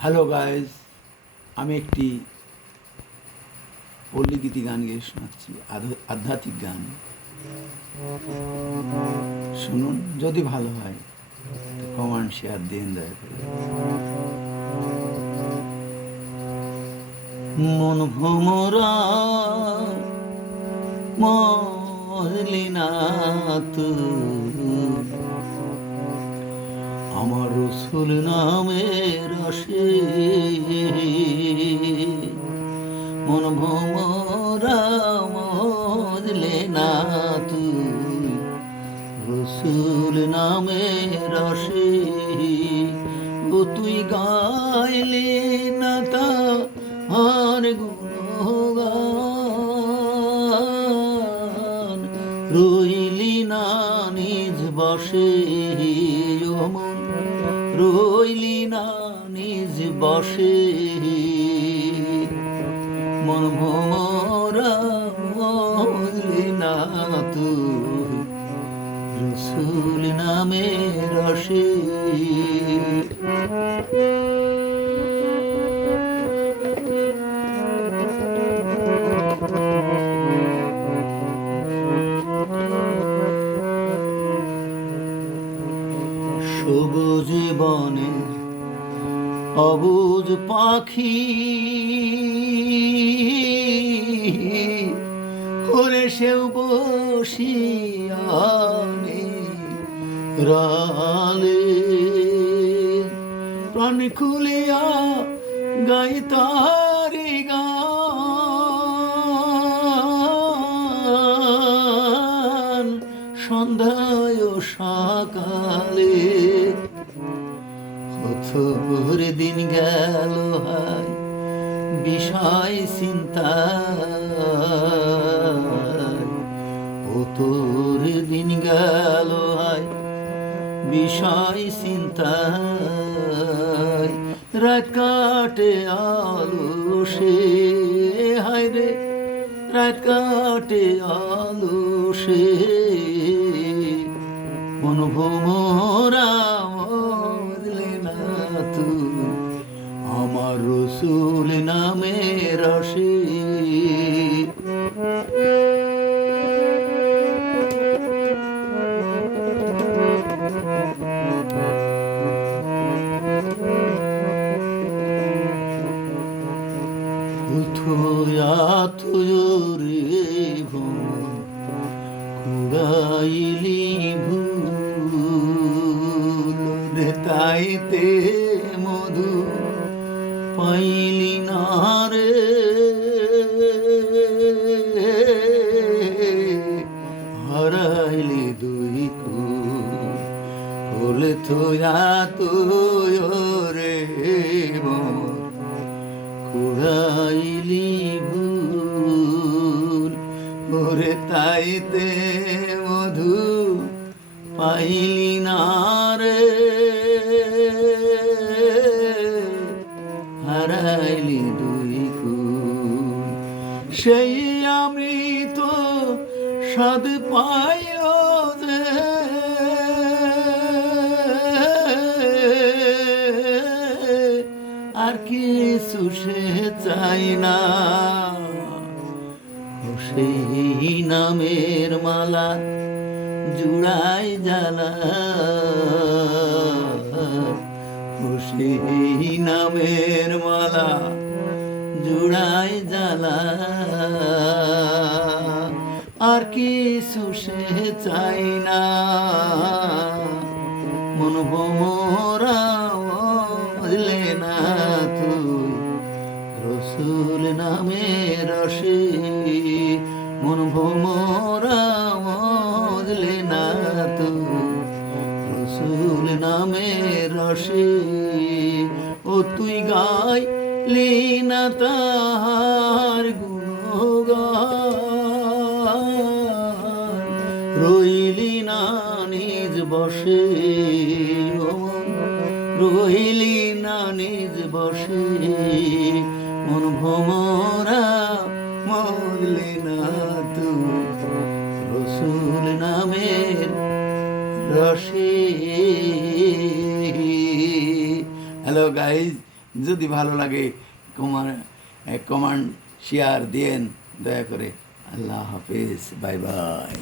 Hello guys, আমি একটি পল্লীগীতি গান গেয়ে শোনাচ্ছি, আধ্যাত্মিক গান। শুনুন, যদি ভালো হয় কমেন্ট শেয়ার দিন দয়া করে। মন ভোমরা মলিনা আমার রসুল নামের রসে মন ভোমরা মজলে না তুই রসুল নামের রসে ও তুই গাইলে না তার গুণগান রইলি না নিজ বসে ও মন রইলি না নিজ বসে মন ভোমরা মজলি না তুই রসুল নামে রসে সবুজ বনের অবুজ পাখি করে সেও বসিয়ানে রালে প্রাণ খুলিয়া গাই তারি গান সন্ধ্যায় ও সকালে কতর দিন গেল হায় বিষয় চিন্তা ও তোর দিন গেল হায় বিষয় চিন্তা রাত কাটে আলো সে হায় রে রাত কাটে আলো সে মন ভোমরা মজলে না তুই আমার রসুল নামে রসে রে কুড়াইলি ভুল রে তাইতে মধু পাইলি না রে হারাইলি দুই কুল থোয়া তুই রে কুড়াইলি ভুল ওরে তাইতে মধু পাইলি না রে হারাইলি দুই কুল সেই অমৃত স্বাদ পাইল যে আর কিছু সে চাই না সেই নামের মালা জুড়াই জ্বালা সেই নামের মালা জুড়াই জ্বালা আর কিছু সে চাই না মন ভোমরা মজলে না তুই রসুল নামে রসে মন ভোমরা মজলে না তুই রসুল নামে রসে ও তুই গাইলি না তাহার গুণগান রইলি না নিজ বসে রইলি না নিজ বসে মন ভোমরা মজলে না তুই রসুল নামের রসে। হ্যালো গাইজ, যদি ভালো লাগে কমান্ড শেয়ার দেন দয়া করে। আল্লাহ হাফেজ, বাই বাই।